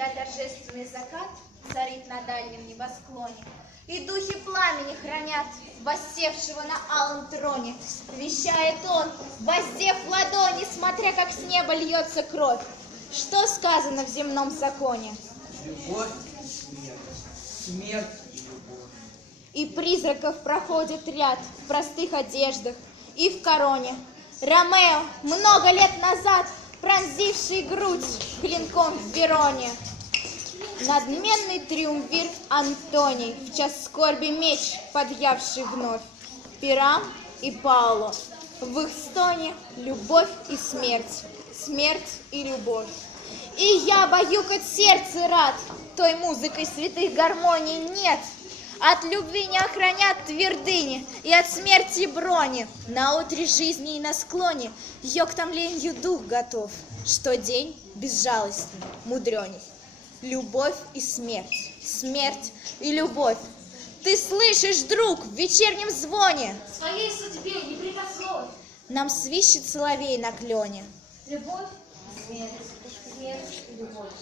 когда торжественный закат царит на дальнем небосклоне, и духи пламени хранят воссевшего на алом троне. Вещает он, воздев ладони, смотря как с неба льется кровь. Что сказано в земном законе? Любовь и смерть, смерть и любовь. И призраков проходит ряд в простых одеждах и в короне. Ромео, много лет назад пронзивший грудь клинком в Вероне. Надменный триумвир Антоний, в час скорби меч, подъявший вновь. Пирам и Пауло, в их стоне любовь и смерть, смерть и любовь. И я баюкать сердце рад, той музыкой святых гармоний нет. От любви не охранят твердыни, и от смерти брони. На утре жизни и на склоне ее к томлению дух готов, что день безжалостный, мудреней. Любовь и смерть, смерть и любовь. Ты слышишь, друг, в вечернем звоне Своей судьбе не прикословь. Нам свищет соловей на клене. Любовь, смерть, смерть и любовь.